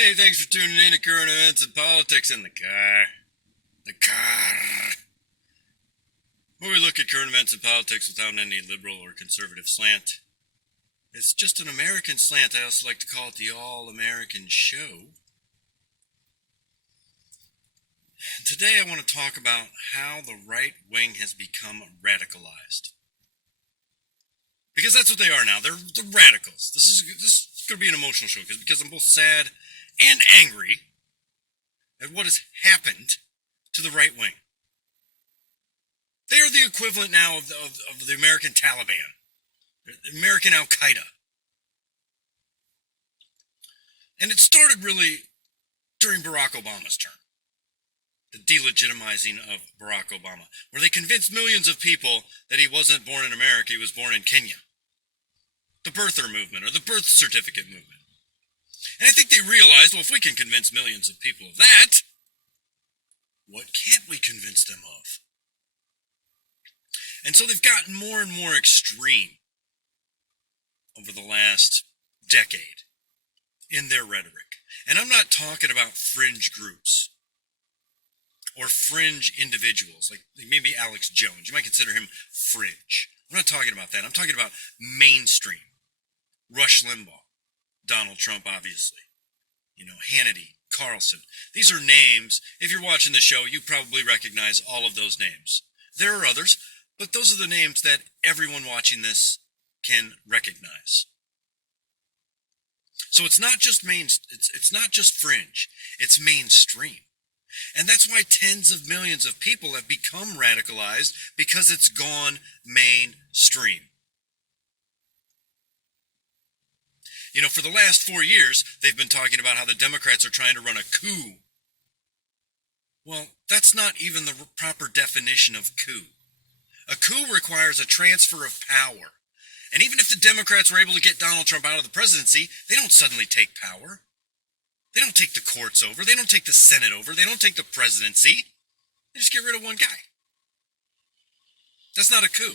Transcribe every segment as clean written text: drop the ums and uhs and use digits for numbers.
Hey, thanks for tuning in to Current Events and Politics in the Car. The car. Where we look at current events and politics without any liberal or conservative slant. It's just an American slant. I also like to call it the All-American Show. Today I want to talk about how the right wing has become radicalized. Because that's what they are now. They're the radicals. This is going to be an emotional show because I'm both sad and angry at what has happened to the right wing. They are the equivalent now of the American Taliban, the American Al Qaeda. And it started really during Barack Obama's term, the delegitimizing of Barack Obama, where they convinced millions of people that he wasn't born in America, he was born in Kenya. The birther movement, or the birth certificate movement. And I think they realized, well, if we can convince millions of people of that, what can't we convince them of? And so they've gotten more and more extreme over the last decade in their rhetoric. And I'm not talking about fringe groups or fringe individuals, like maybe Alex Jones. You might consider him fringe. I'm not talking about that. I'm talking about mainstream. Rush Limbaugh, Donald Trump, obviously. Hannity, Carlson. These are names, if you're watching the show, you probably recognize all of those names. There are others, but those are the names that everyone watching this can recognize. So it's not just it's not just fringe, it's mainstream. And that's why tens of millions of people have become radicalized, because it's gone mainstream. For the last 4 years, they've been talking about how the Democrats are trying to run a coup. Well, that's not even the proper definition of coup. A coup requires a transfer of power. And even if the Democrats were able to get Donald Trump out of the presidency, they don't suddenly take power. They don't take the courts over. They don't take the Senate over. They don't take the presidency. They just get rid of one guy. That's not a coup.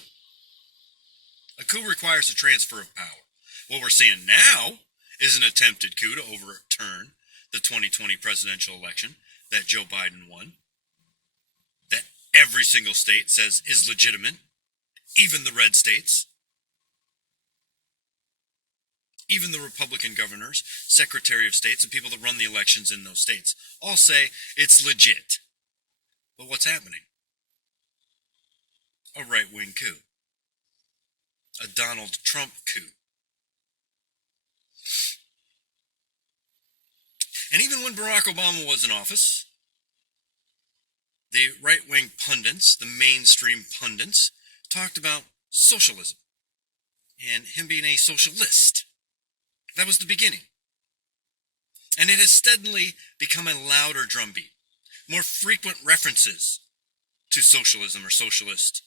A coup requires a transfer of power. What we're seeing now is an attempted coup to overturn the 2020 presidential election that Joe Biden won, that every single state says is legitimate, even the red states, even the Republican governors, Secretary of States, and people that run the elections in those states all say it's legit. But what's happening? A right-wing coup. A Donald Trump coup. And even when Barack Obama was in office, the right-wing pundits, the mainstream pundits, talked about socialism and him being a socialist. That was the beginning. And it has steadily become a louder drumbeat, more frequent references to socialism or socialist,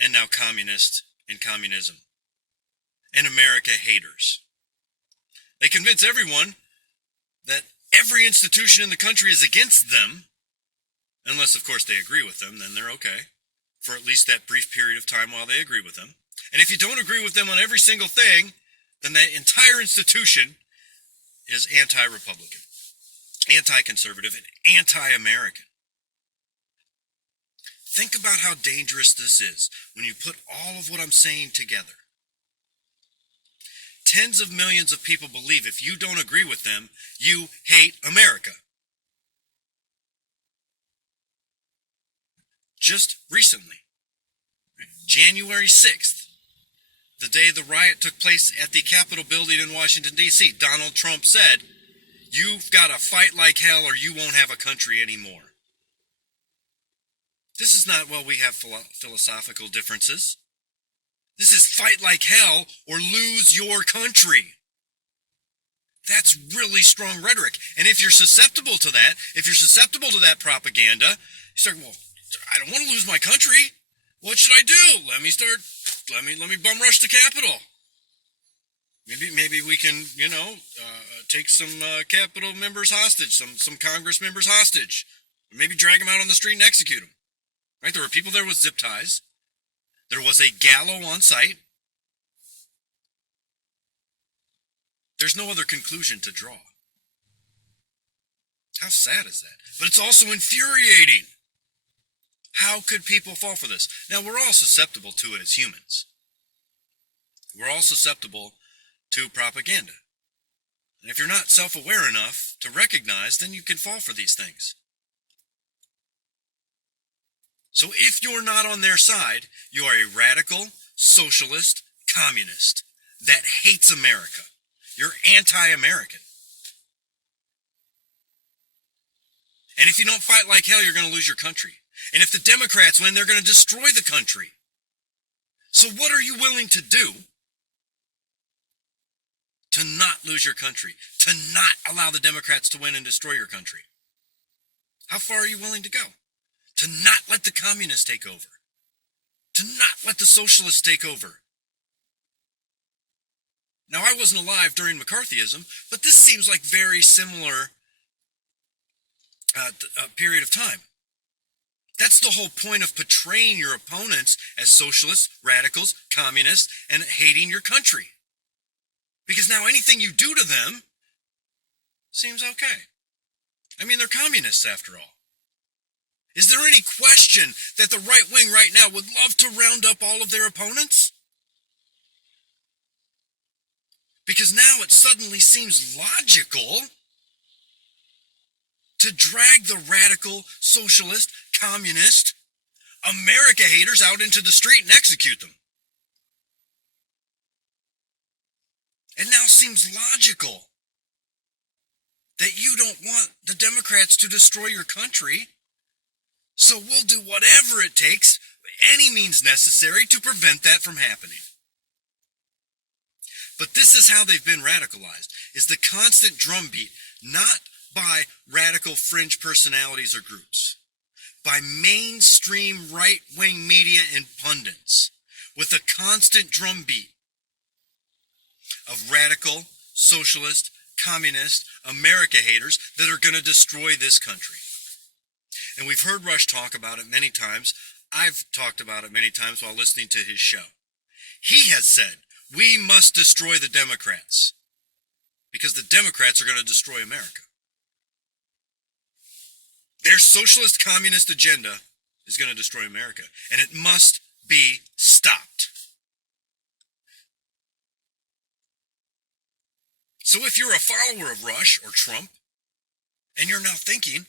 and now communist and communism, and America haters. They convince everyone that every institution in the country is against them, unless, of course, they agree with them, then they're okay, for at least that brief period of time while they agree with them. And if you don't agree with them on every single thing, then the entire institution is anti-Republican, anti-conservative, and anti-American. Think about how dangerous this is when you put all of what I'm saying together. Tens of millions of people believe if you don't agree with them, you hate America. Just recently, January 6th, the day the riot took place at the Capitol building in Washington, D.C., Donald Trump said, "You've got to fight like hell or you won't have a country anymore." This is not, well, we have philosophical differences. This is fight like hell or lose your country. That's really strong rhetoric. And if you're susceptible to that, that propaganda, you start, well, I don't want to lose my country. What should I do? Let me bum rush the Capitol. Maybe we can, take some Capitol members hostage, some Congress members hostage. Maybe drag them out on the street and execute them. Right? There were people there with zip ties. There was a gallows on site. There's no other conclusion to draw. How sad is that? But it's also infuriating. How could people fall for this? Now, we're all susceptible to it as humans. We're all susceptible to propaganda. And if you're not self-aware enough to recognize, then you can fall for these things. So if you're not on their side, you are a radical, socialist, communist that hates America. You're anti-American. And if you don't fight like hell, you're going to lose your country. And if the Democrats win, they're going to destroy the country. So what are you willing to do to not lose your country? To not allow the Democrats to win and destroy your country? How far are you willing to go? To not let the communists take over. To not let the socialists take over. Now, I wasn't alive during McCarthyism, but this seems like very similar period of time. That's the whole point of portraying your opponents as socialists, radicals, communists, and hating your country. Because now anything you do to them seems okay. I mean, they're communists after all. Is there any question that the right wing right now would love to round up all of their opponents? Because now it suddenly seems logical to drag the radical, socialist, communist, America haters out into the street and execute them. It now seems logical that you don't want the Democrats to destroy your country, so we'll do whatever it takes, any means necessary, to prevent that from happening. But this is how they've been radicalized, is the constant drumbeat, not by radical fringe personalities or groups, by mainstream right-wing media and pundits, with a constant drumbeat of radical, socialist, communist, America haters that are going to destroy this country. And we've heard Rush talk about it many times. I've talked about it many times while listening to his show. He has said, we must destroy the Democrats because the Democrats are going to destroy America. Their socialist communist agenda is going to destroy America, and it must be stopped. So if you're a follower of Rush or Trump, and you're now thinking,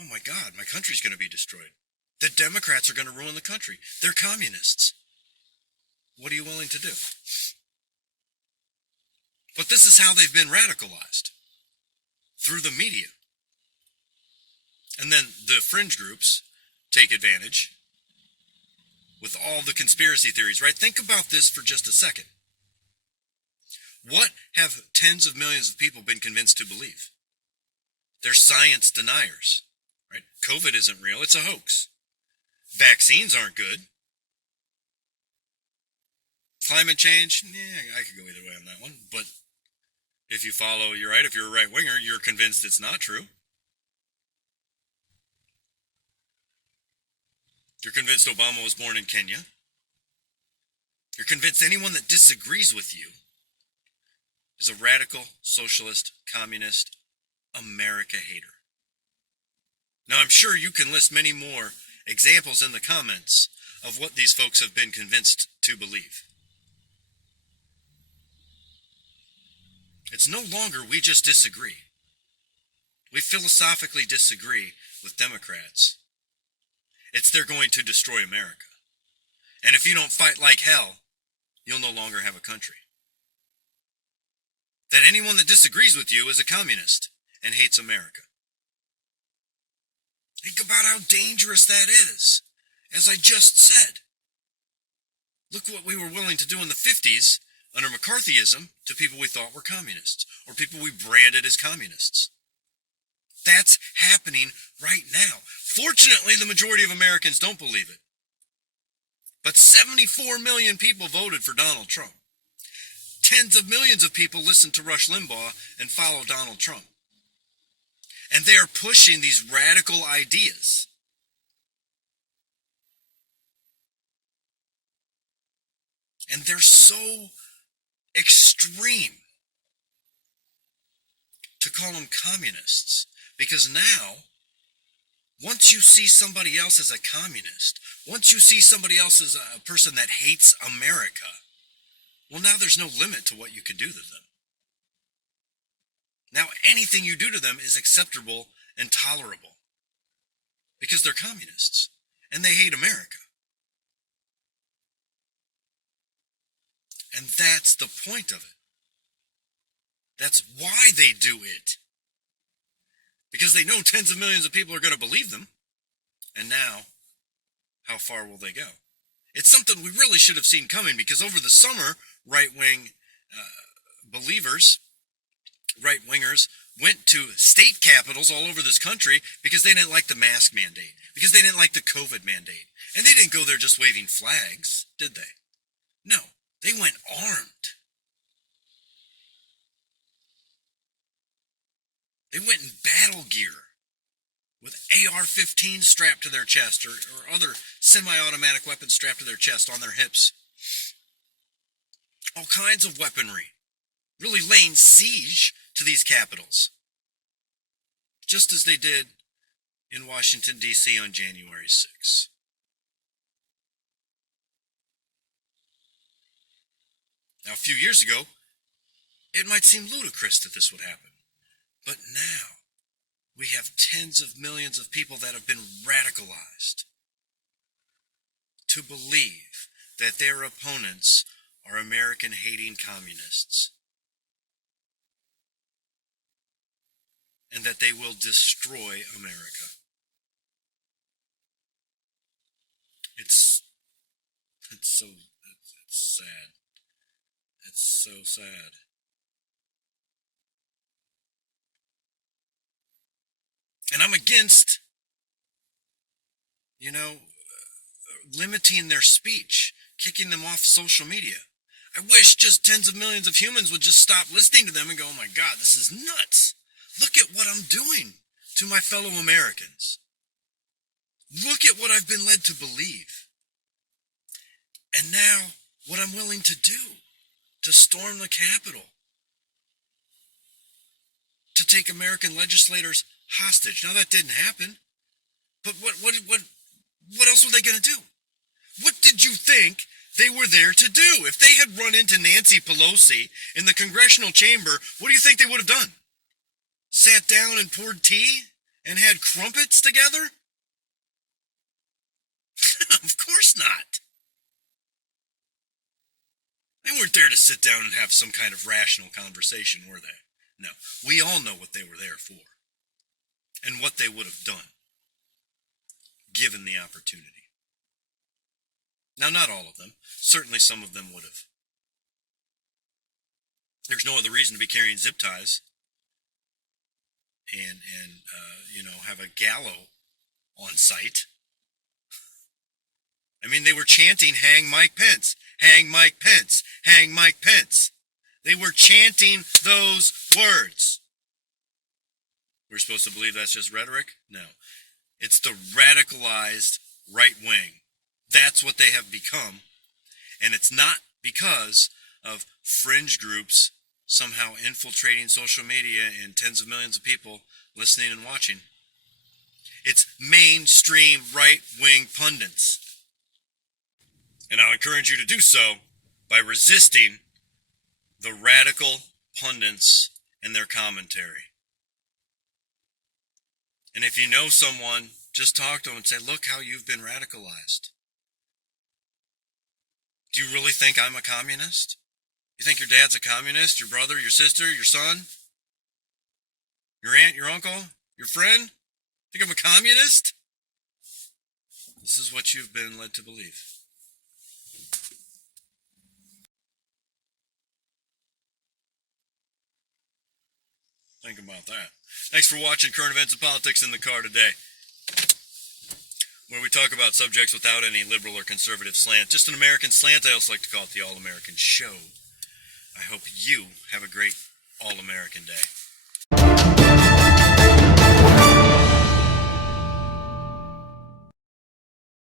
oh my God, my country's going to be destroyed. The Democrats are going to ruin the country. They're communists. What are you willing to do? But this is how they've been radicalized. Through the media. And then the fringe groups take advantage with all the conspiracy theories, right? Think about this for just a second. What have tens of millions of people been convinced to believe? They're science deniers, right? COVID isn't real, it's a hoax. Vaccines aren't good. Climate change, I could go either way on that one. But if you follow, you're right, if you're a right-winger, you're convinced it's not true. You're convinced Obama was born in Kenya. You're convinced anyone that disagrees with you is a radical, socialist, communist, America hater. Now, I'm sure you can list many more examples in the comments of what these folks have been convinced to believe. It's no longer we just disagree. We philosophically disagree with Democrats. It's they're going to destroy America. And if you don't fight like hell, you'll no longer have a country. That anyone that disagrees with you is a communist and hates America. Think about how dangerous that is. As I just said, look what we were willing to do in the 50s under McCarthyism to people we thought were communists or people we branded as communists. That's happening right now. Fortunately, the majority of Americans don't believe it. But 74 million people voted for Donald Trump. Tens of millions of people listened to Rush Limbaugh and follow Donald Trump. And they are pushing these radical ideas. And they're so extreme to call them communists. Because now, once you see somebody else as a communist, once you see somebody else as a person that hates America, well, now there's no limit to what you can do to them. Now anything you do to them is acceptable and tolerable because they're communists and they hate America. And that's the point of it. That's why they do it. Because they know tens of millions of people are going to believe them. And now, how far will they go? It's something we really should have seen coming, because over the summer, right-wing believers, right-wingers, went to state capitals all over this country because they didn't like the mask mandate, because they didn't like the COVID mandate. And they didn't go there just waving flags, did they? No, they went armed. They went in battle gear with AR-15 strapped to their chest, or other semi-automatic weapons strapped to their chest on their hips. All kinds of weaponry, really laying siege to these capitals, just as they did in Washington, D.C. on January 6th. Now, a few years ago, it might seem ludicrous that this would happen. But now, we have tens of millions of people that have been radicalized to believe that their opponents are American-hating communists, and that they will destroy America. It's sad. It's so sad. And I'm against, limiting their speech, kicking them off social media. I wish just tens of millions of humans would just stop listening to them and go, oh my God, this is nuts. Look at what I'm doing to my fellow Americans. Look at what I've been led to believe. And now, what I'm willing to do, to storm the Capitol, to take American legislators hostage. Now, that didn't happen, but what else were they going to do? What did you think they were there to do? If they had run into Nancy Pelosi in the congressional chamber, what do you think they would have done? Sat down and poured tea and had crumpets together? Of course not. They weren't there to sit down and have some kind of rational conversation, were they? No. We all know what they were there for and what they would have done given the opportunity. Now, not all of them. Certainly some of them would have. There's no other reason to be carrying zip ties and have a gallows on site. I mean, they were chanting, hang Mike Pence, hang Mike Pence, hang Mike Pence. They were chanting those words. We're supposed to believe that's just rhetoric? No. It's the radicalized right wing. That's what they have become. And it's not because of fringe groups somehow infiltrating social media and tens of millions of people listening and watching. It's mainstream right-wing pundits. And I'll encourage you to do so by resisting the radical pundits and their commentary. And if you know someone, just talk to them and say, look how you've been radicalized. Do you really think I'm a communist? You think your dad's a communist? Your brother, your sister, your son? Your aunt, your uncle, your friend? Think I'm a communist? This is what you've been led to believe. Think about that. Thanks for watching Current Events and Politics in the Car today, where we talk about subjects without any liberal or conservative slant. Just an American slant. I also like to call it the All-American Show. I hope you have a great All-American Day.